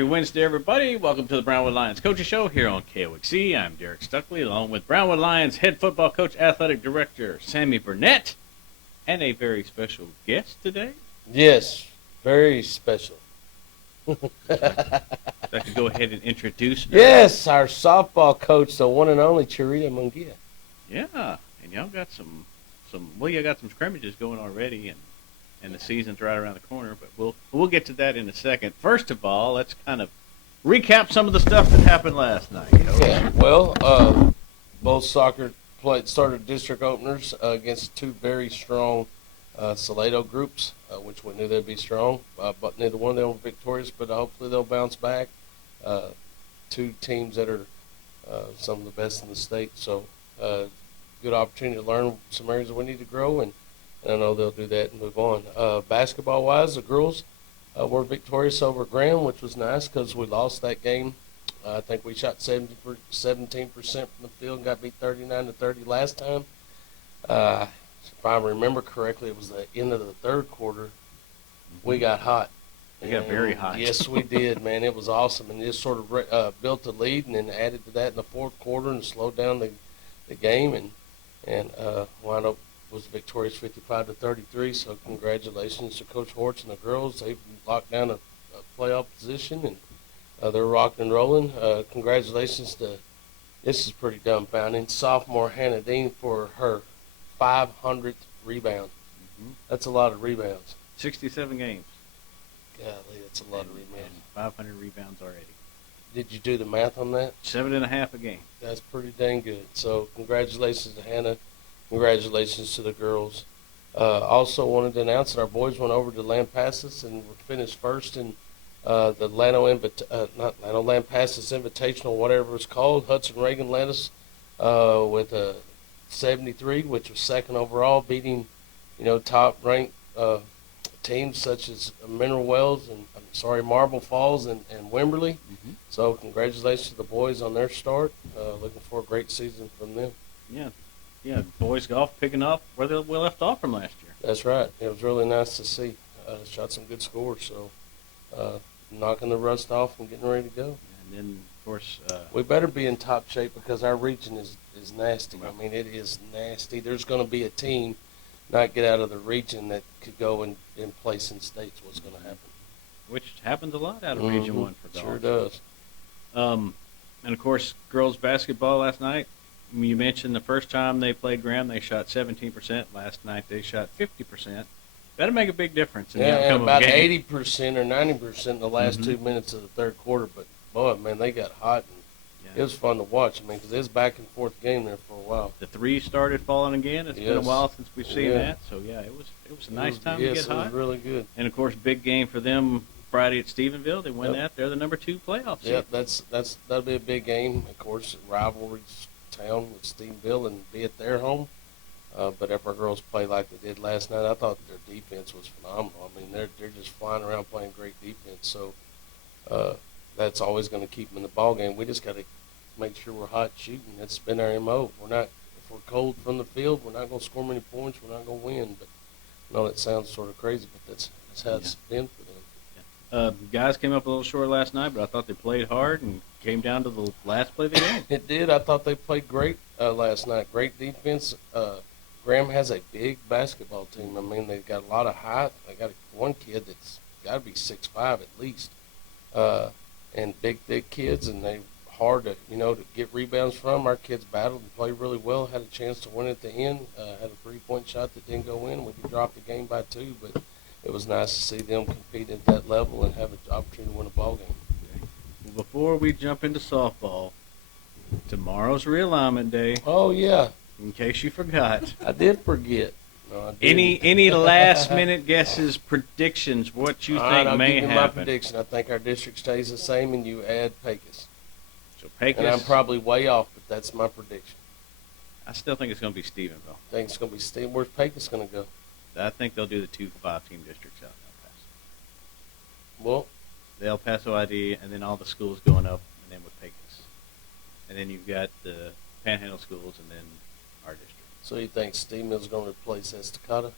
Happy Wednesday, everybody. Welcome to the Brownwood Lions Coaching Show here on KOXC. I'm Derek Stuckley, along with Brownwood Lions head football coach, athletic director Sammy Burnett, and a very special guest today. Yes, very special. I could go ahead and introduce her. Yes, our softball coach, the one and only Charita Mungia. Yeah, and y'all got you got some scrimmages going already, and the season's right around the corner, but we'll get to that in a second. First of all, let's kind of recap some of the stuff that happened last night. Yeah, well, both soccer started district openers against two very strong Salado groups, which we knew they'd be strong, but neither one of them were victorious, but hopefully they'll bounce back. Two teams that are some of the best in the state, so good opportunity to learn some areas that we need to grow, and I know they'll do that and move on. Basketball-wise, the girls were victorious over Graham, which was nice because we lost that game. I think we shot 17% from the field and got beat 39-30 last time. If I remember correctly, it was the end of the third quarter. We got hot. We got very hot. Yes, we did, man. It was awesome, and just sort of built a lead and then added to that in the fourth quarter and slowed down the game and wound up was victorious 55-33. So congratulations to Coach Hortz and the girls. They've locked down a playoff position and they're rocking and rolling. Congratulations to, this is pretty dumbfounding, sophomore Hannah Dean for her 500th rebound. Mm-hmm. That's a lot of rebounds. 67 games. Golly, that's a lot of rebounds. And 500 rebounds already. Did you do the math on that? 7.5 a game. That's pretty dang good. So congratulations to Hannah. Congratulations to the girls. Also wanted to announce that our boys went over to Lampasas and were finished first in the Lampasas Invitational, whatever it's called. Hudson Reagan led us with a 73, which was second overall, beating top-ranked teams such as Mineral Wells and Marble Falls and Wimberley. Mm-hmm. So congratulations to the boys on their start. Looking for a great season from them. Yeah, boys golf picking up where we left off from last year. That's right. It was really nice to see. Shot some good scores, so knocking the rust off and getting ready to go. And then, of course, we better be in top shape because our region is nasty. Right. I mean, it is nasty. There's going to be a team not get out of the region that could go and place in states. What's going to happen? Which happens a lot out of Region 1 for golf. Sure does. And, of course, girls basketball last night. You mentioned the first time they played Graham, they shot 17%. Last night they shot 50%. That'll make a big difference in the outcome about of the game. 80% or 90% in the last 2 minutes of the third quarter. But, boy, man, they got hot. And it was fun to watch. I mean, because it was back and forth game there for a while. The three started falling again. It's been a while since we've seen that. So, it was a nice time to get hot. Yes, it was really good. And, of course, big game for them Friday at Stephenville. They win that. They're the number 2 playoff seed. Yep, that'll be a big game. Of course, rivalries town with Stephenville and be at their home. But if our girls play like they did last night, I thought their defense was phenomenal. I mean, they're just flying around playing great defense. So that's always going to keep them in the ball game. We just got to make sure we're hot shooting. That's been our MO. If we're cold from the field, we're not going to score many points. We're not going to win. But I know that sounds sort of crazy, but that's how it's been for them. Guys came up a little short last night, but I thought they played hard and came down to the last play of the game. It did. I thought they played great last night. Great defense. Graham has a big basketball team. I mean, they've got a lot of height. They got one kid that's got to be 6'5" at least, and big, thick kids, and they're hard to get rebounds from. Our kids battled and played really well. Had a chance to win at the end. Had a 3-point shot that didn't go in. We could drop the game by 2, but it was nice to see them compete at that level and have an opportunity to win a ball game. Okay. Well, before we jump into softball, tomorrow's realignment day. Oh, yeah. In case you forgot. I did forget. No, I any last-minute guesses, predictions, what you think may happen? My prediction. I think our district stays the same and you add Pecos. So Pecos. And I'm probably way off, but that's my prediction. I still think it's going to be Stephenville. I think it's going to be Stephenville. Where's Pecos going to go? I think they'll do the 2 5-team districts out in El Paso. Well, the El Paso ID, and then all the schools going up, and then with Pecos. And then you've got the Panhandle schools, and then our district. So you think Stephenville's going to replace Estacada?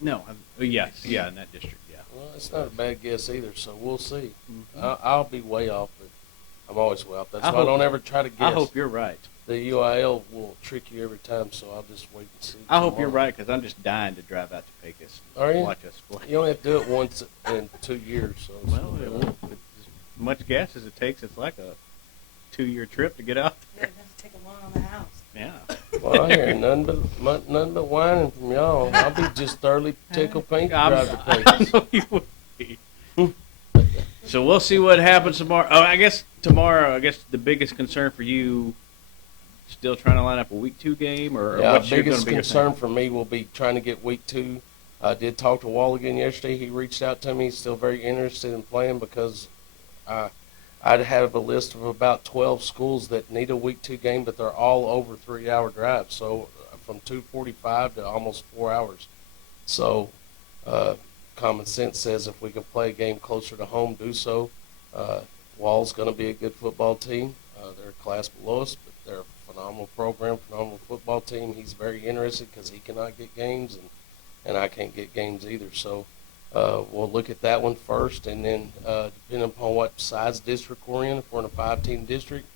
No. Yes. Yeah. In that district. Yeah. Well, it's not a bad guess either, so we'll see. Mm-hmm. I'll be way off, but I'm always way off. That's why I hope- don't ever try to guess. I hope you're right. The UIL will trick you every time, so I'll just wait and see. I hope you're tomorrow. right because I'm just dying to drive out to Pecos Are you? and watch us play. You only have to do it once in 2 years, so it's Well, as much gas as it takes, it's like a 2-year trip to get out Yeah, there. you have to take a loan on the house. Yeah. Well, I hear nothing but whining from y'all. I'll be just thoroughly tickled pink to drive to I Pecos. know you would be. So we'll see what happens tomorrow. Oh, I guess tomorrow, the biggest concern for you, still trying to line up a week 2 game, or Yeah, what's your biggest gonna be your concern thing? for me will be trying to get week 2. I did talk to Wall again yesterday. He reached out to me. He's still very interested in playing because I'd have a list of about 12 schools that need a week 2 game, but they're all over 3-hour drives. So from 2:45 to almost 4 hours. So common sense says if we can play a game closer to home, do so. Wall's going to be a good football team. They're a class below us, but they're a phenomenal program, phenomenal football team. He's very interested because he cannot get games, and I can't get games either. So we'll look at that one first, and then depending upon what size district we're in, if we're in a 5-team district,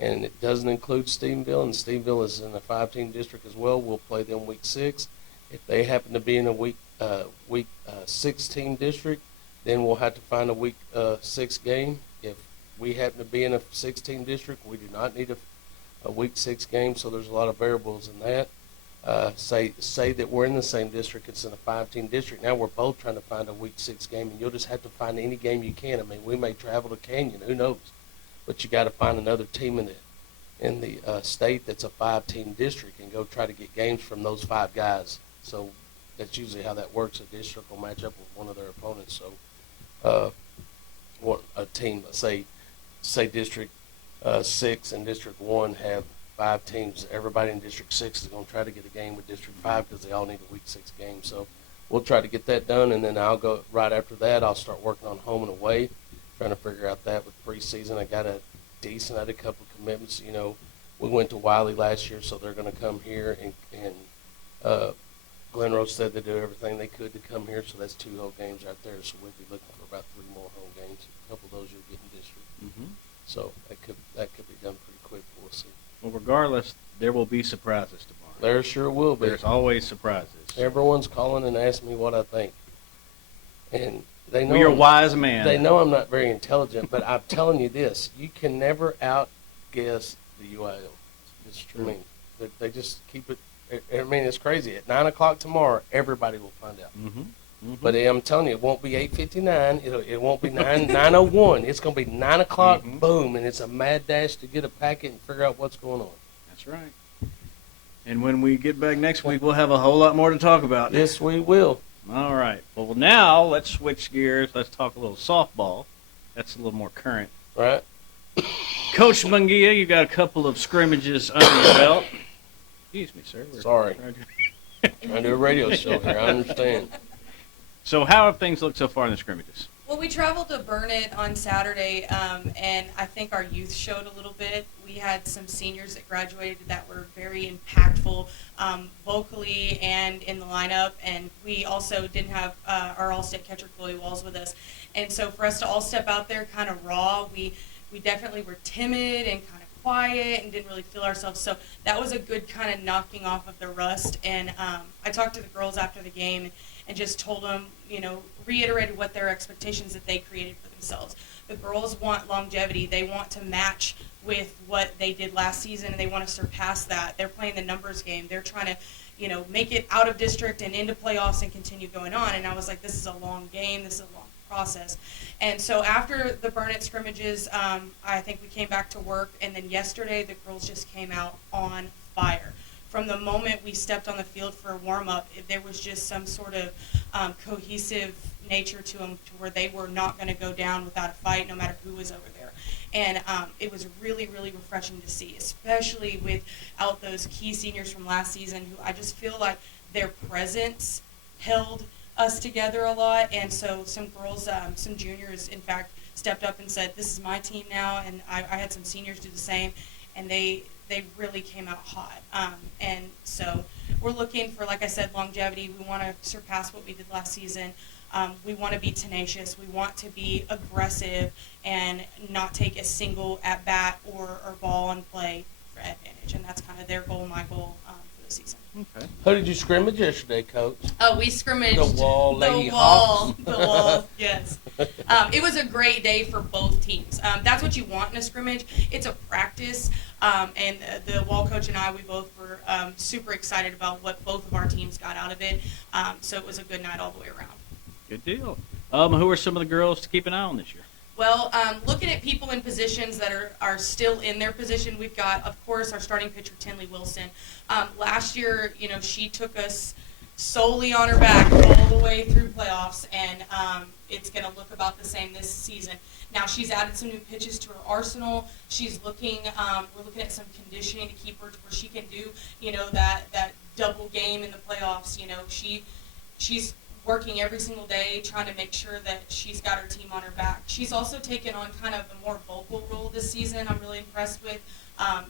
and it doesn't include Stephenville, and Stephenville is in a 5-team district as well, we'll play them week 6. If they happen to be in a week 6-team district, then we'll have to find a week 6 game. If we happen to be in a 6-team district, we do not need a week 6 game, so there's a lot of variables in that. Say that we're in the same district, it's in a 5-team district. Now we're both trying to find a week 6 game, and you'll just have to find any game you can. I mean, we may travel to Canyon, who knows? But you got to find another team in the state that's a 5-team district and go try to get games from those 5 guys. So that's usually how that works. A district will match up with one of their opponents. So what a team, say District 6 and District 1 have 5 teams. Everybody in District 6 is going to try to get a game with District 5 because they all need a week 6 game. So we'll try to get that done, and then I'll go right after that. I'll start working on home and away, trying to figure out that with preseason. I got a couple of commitments. You know, we went to Wiley last year, so they're going to come here, and Glen Rose said they do everything they could to come here, so that's 2 whole games right there. So we'll be looking for about 3 more home games. A couple of those you'll get in district. Mm-hmm. So that could be done pretty quick. We'll see. Well, regardless, there will be surprises tomorrow. There sure will be. There's always surprises. Everyone's calling and asking me what I think, and they know Well, you're a wise man. They know I'm not very intelligent, but I'm telling you this: you can never outguess the UIL. It's true. I mean, they just keep it. I mean, it's crazy. At 9 o'clock tomorrow, everybody will find out. Mm-hmm. Mm-hmm. But I'm telling you, it won't be 8:59. It won't be 9:01. It's going to be 9 o'clock. Mhm. Boom, and it's a mad dash to get a packet and figure out what's going on. That's right. And when we get back next week, we'll have a whole lot more to talk about. Yes, we will. All right. Well, now let's switch gears. Let's talk a little softball. That's a little more current. Right? Coach Munguia, you got a couple of scrimmages under your belt. Excuse me, sir. Sorry. Trying to do a radio show here. I understand. So how have things looked so far in the scrimmages? Well, we traveled to Burnett on Saturday, and I think our youth showed a little bit. We had some seniors that graduated that were very impactful vocally and in the lineup, and we also didn't have our all-state catcher Chloe Walls with us. And so for us to all step out there kind of raw, we definitely were timid and kind of quiet and didn't really feel ourselves. So that was a good kind of knocking off of the rust. And I talked to the girls after the game and just told them, reiterated what their expectations that they created for themselves. The girls want longevity. They want to match with what they did last season, and they want to surpass that. They're playing the numbers game. They're trying to, make it out of district and into playoffs and continue going on. And I was like, this is a long game. This is a long process. And so after the Burnett scrimmages, I think we came back to work, and then yesterday the girls just came out on fire. From the moment we stepped on the field for a warm-up, there was just some sort of cohesive nature to them to where they were not going to go down without a fight no matter who was over there. And it was really, really refreshing to see, especially without those key seniors from last season who I just feel like their presence held us together a lot. And so some girls, some juniors, in fact, stepped up and said, this is my team now. And I had some seniors do the same, and they really came out hot. And so we're looking for, like I said, longevity. We want to surpass what we did last season. We want to be tenacious. We want to be aggressive and not take a single at bat or ball and play for advantage. And that's kind of their goal, my goal for the season. Okay. Who did you scrimmage yesterday, Coach? Oh, we scrimmaged The Wall Lady the wall, Hawks. the wall. Yes, it was a great day for both teams. That's what you want in a scrimmage. It's a practice, and the Wall coach and I, we both were super excited about what both of our teams got out of it. So it was a good night all the way around. Good deal. Who are some of the girls to keep an eye on this year? Well, looking at people in positions that are still in their position, we've got, of course, our starting pitcher, Tinley Wilson. Last year, she took us solely on her back all the way through playoffs, and it's going to look about the same this season. Now, she's added some new pitches to her arsenal. She's looking, we're looking at some conditioning to keep her to where she can do, that double game in the playoffs. She's working every single day, trying to make sure that she's got her team on her back. She's also taken on kind of a more vocal role this season. I'm really impressed with.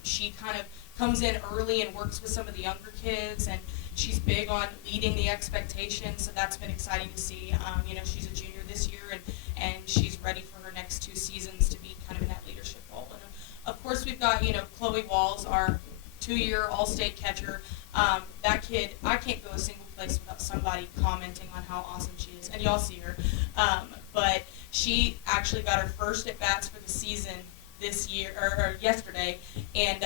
She kind of comes in early and works with some of the younger kids, and she's big on leading the expectations, so that's been exciting to see. She's a junior this year, and she's ready for her next 2 seasons to be kind of in that leadership role. And of course, we've got, Chloe Walls, our 2-year All-State catcher. That kid, I can't go a single place without somebody commenting on how awesome she is, and y'all see her. But she actually got her first at bats for the season this year or yesterday, and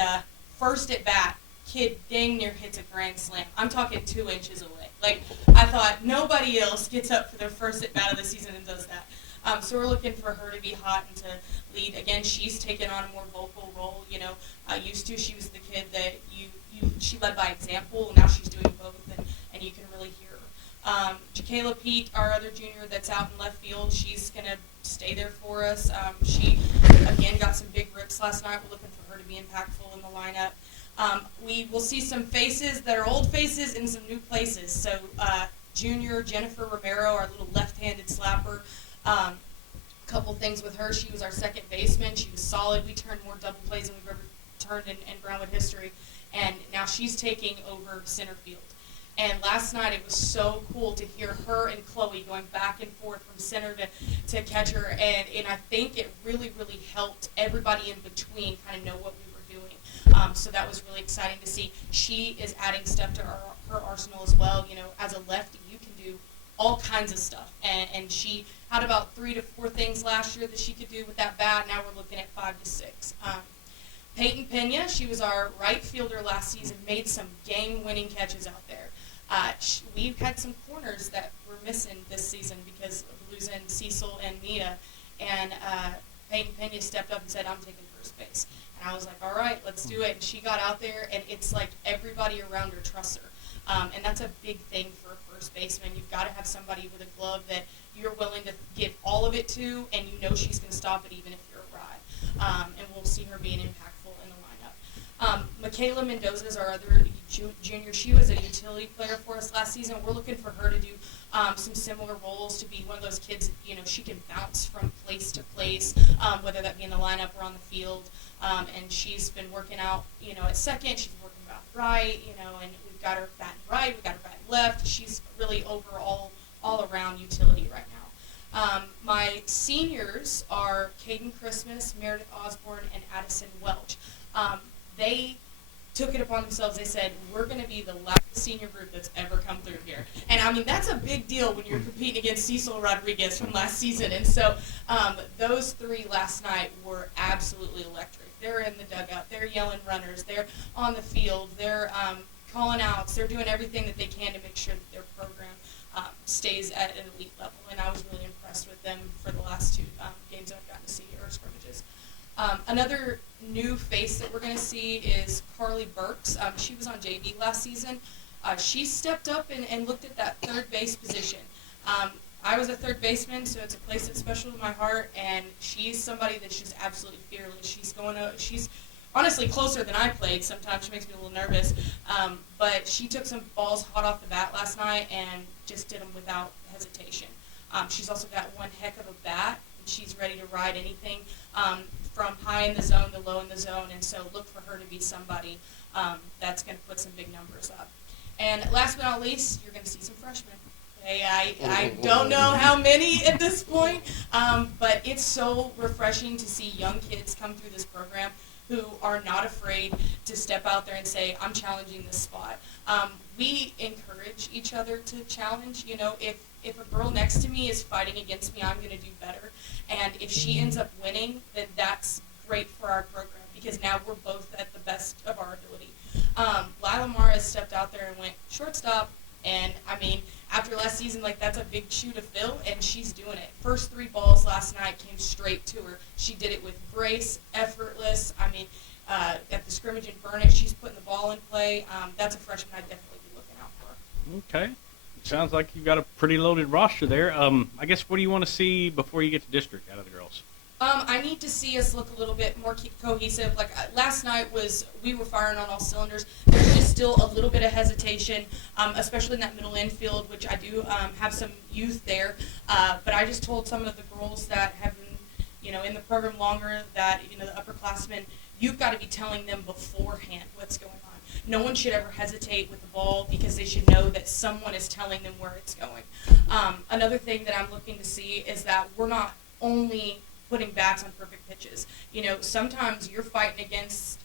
first at bat, kid dang near hits a grand slam. I'm talking 2 inches away. Like, I thought nobody else gets up for their first at bat of the season and does that. So we're looking for her to be hot and to lead. Again, she's taken on a more vocal role. Used to, she was the kid that she led by example. Now she's doing both, and you can really hear her. Jaquela Pete, our other junior that's out in left field, she's going to stay there for us. She, again, got some big rips last night. We're looking for her to be impactful in the lineup. We will see some faces that are old faces in some new places. So junior Jennifer Romero, our little left-handed slapper, couple things with her. She was our second baseman. She was solid. We turned more double plays than we've ever turned in Brownwood history. And now she's taking over center field. And last night it was so cool to hear her and Chloe going back and forth from center to catcher. And I think it really, really helped everybody in between kind of know what we were doing. So that was really exciting to see. She is adding stuff to her arsenal as well. As a lefty, you can do all kinds of stuff. And she had about 3 to 4 things last year that she could do with that bat. Now we're looking at 5 to 6. Peyton Pena, she was our right fielder last season, made some game-winning catches out there. We've had some corners that were missing this season because of losing Cecil and Mia. And Peyton Pena stepped up and said, I'm taking first base. And I was like, all right, let's do it. And she got out there, and it's like everybody around her trusts her. And that's a big thing for a first baseman. You've got to have somebody with a glove that you're willing to give all of it to, and you know she's going to stop it even if you're a ride. And we'll see her being impactful in the lineup. Michaela Mendoza is our other junior. She was a utility player for us last season. We're looking for her to do some similar roles, to be one of those kids, she can bounce from place to place, whether that be in the lineup or on the field. And she's been working out, at second. She's working about right, and we've got her batting right, we've got her batting left. She's really overall all-around utility right now. My seniors are Caden Christmas, Meredith Osborne, and Addison Welch. They took it upon themselves. They said, we're going to be the last senior group that's ever come through here. And, that's a big deal when you're competing against Cecil Rodriguez from last season. And so those 3 last night were absolutely electric. They're in the dugout. They're yelling runners. They're on the field. They're calling outs. They're doing everything that they can to make sure that their program stays at an elite level. And I was really impressed with them for the last 2 games that I've gotten to see, or scrimmages. Another new face that we're going to see is Carly Burks. She was on JV last season. She stepped up and looked at that third base position. I was a third baseman, so it's a place that's special to my heart, and she's somebody that's just absolutely fearless. She's honestly closer than I played. Sometimes she makes me a little nervous, but she took some balls hot off the bat last night and just did them without hesitation. She's also got one heck of a bat, and she's ready to ride anything from high in the zone to low in the zone, and so look for her to be somebody that's going to put some big numbers up. And last but not least, you're going to see some freshmen. Okay, I don't know how many at this point, but it's so refreshing to see young kids come through this program who are not afraid to step out there and say, I'm challenging this spot. We encourage each other to challenge. You know, if a girl next to me is fighting against me, I'm going to do better. And if she ends up winning, then that's great for our program because now we're both at the best of our ability. Lila Mara stepped out there and went shortstop, and I mean, after last season, like that's a big shoe to fill, and she's doing it. First 3 balls last night came straight to her. She did it with grace, effortless. I mean, at the scrimmage in Burnett, she's putting the ball in play. That's a freshman I'd definitely be looking out for. Okay. Sounds like you've got a pretty loaded roster there. I guess what do you want to see before you get to district out of the girls? I need to see us look a little bit more cohesive. Like last night we were firing on all cylinders. There's just still a little bit of hesitation, especially in that middle infield, which I do have some youth there. But I just told some of the girls that have been, in the program longer that, the upperclassmen, you've got to be telling them beforehand what's going on. No one should ever hesitate with the ball because they should know that someone is telling them where it's going. Another thing that I'm looking to see is that we're not only putting bats on perfect pitches. Sometimes you're fighting against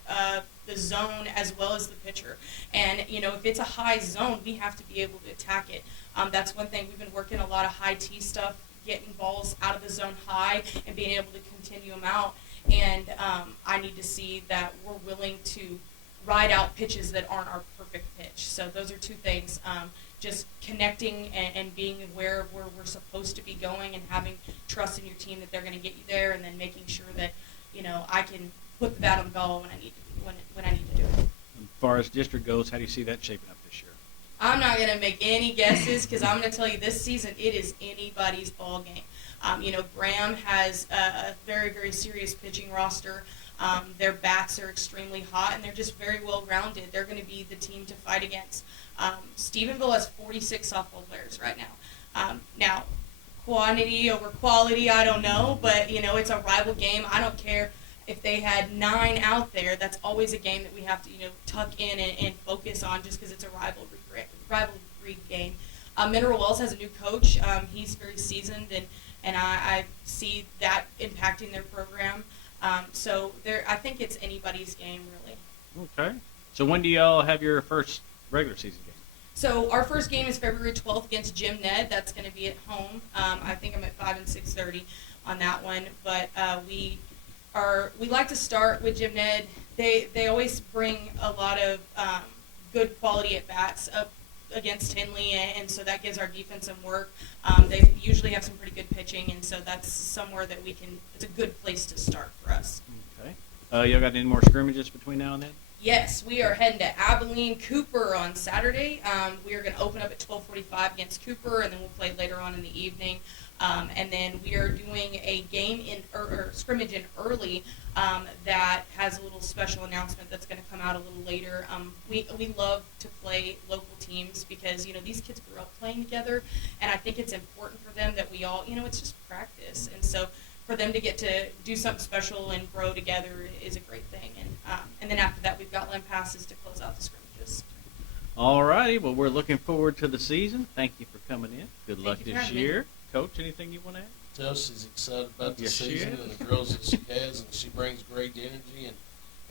the zone as well as the pitcher. And, if it's a high zone, we have to be able to attack it. That's one thing. We've been working a lot of high T stuff, getting balls out of the zone high and being able to continue them out. And I need to see that we're willing to ride out pitches that aren't our perfect pitch. So those are 2 things. Just connecting and being aware of where we're supposed to be going and having trust in your team that they're going to get you there, and then making sure that, I can put the bat on the ball when I need to do it. As far as district goes, how do you see that shaping up this year? I'm not going to make any guesses because I'm going to tell you this season it is anybody's ball game. Graham has a very, very serious pitching roster. Their bats are extremely hot, and they're just very well-rounded. They're going to be the team to fight against. Stephenville has 46 softball players right now. Now, quantity over quality, I don't know, but, it's a rival game. I don't care if they had 9 out there. That's always a game that we have to, tuck in and focus on just because it's a rivalry game. Mineral Wells has a new coach. He's very seasoned, and I see that impacting their program. So I think it's anybody's game, really. Okay. So when do y'all have your first regular season game? So our first game is February 12th against Jim Ned. That's going to be at home. I think I'm at 5 and 6:30 on that one. But we like to start with Jim Ned. They always bring a lot of good quality at bats up against Henley, and so that gives our defense some work. They usually have some pretty good pitching, and so that's somewhere that it's a good place to start for us. Okay. Y'all got any more scrimmages between now and then? Yes, we are heading to Abilene Cooper on Saturday. We are going to open up at 12:45 against Cooper, and then we'll play later on in the evening. And then we are doing a game or scrimmage in early that has a little special announcement that's going to come out a little later. We love to play local teams because, these kids grew up playing together, and I think it's important for them that we all, it's just practice. And so for them to get to do something special and grow together is a great thing. And then after that, we've got Len passes to close out the scrimmages. All righty. Well, we're looking forward to the season. Thank you for coming in. Good luck this year. Coach, anything you want to add? Chelsea's excited about the Yes, she season is. and the girls that she has, and she brings great energy.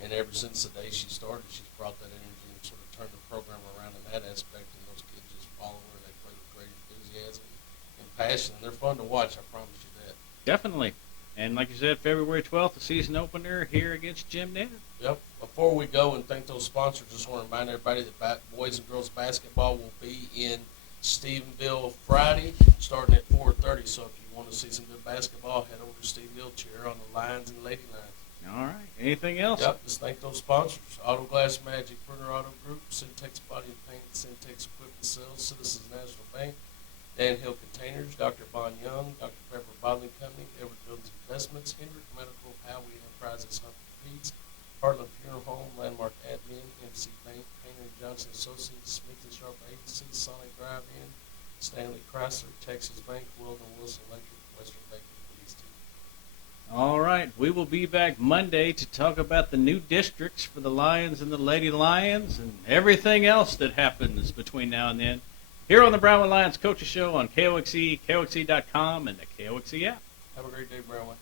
And ever since the day she started, she's brought that energy and sort of turned the program around in that aspect. And those kids just follow her, and they play with great enthusiasm and passion. And they're fun to watch, I promise you that. Definitely. And like you said, February 12th, the season opener here against Jim Ned. Yep. Before we go and thank those sponsors, just want to remind everybody that boys and girls basketball will be in Stephenville Friday, starting at 4:30. So if you want to see some good basketball, head over to Stephenville, cheer on the Lions and Lady Lions. All right. Anything else? Yep. Just thank those sponsors: Auto Glass Magic, Printer Auto Group, Syntex Body and Paint, Syntex Equipment Sales, Citizens National Bank, Dan Hill Containers, Dr. Von Young, Dr. Pepper Bottling Company, Edward Buildings Investments, Hendrick Medical, Howie Enterprises, Humphrey Pete's, Heartland Funeral Home, Landmark Admin, MC Bank, Painter Johnson Associates, Smith and Sharp Agency, Sonic Drive-In, Stanley Chrysler, Texas Bank, Weldon Wilson Electric, Western Bank, and East. All right. right. We will be back Monday to talk about the new districts for the Lions and the Lady Lions and everything else that happens between now and then. Here on the Brownwood Lions Coaches Show on KOXE, KOXE.com, and the KOXE app. Have a great day, Brownwood.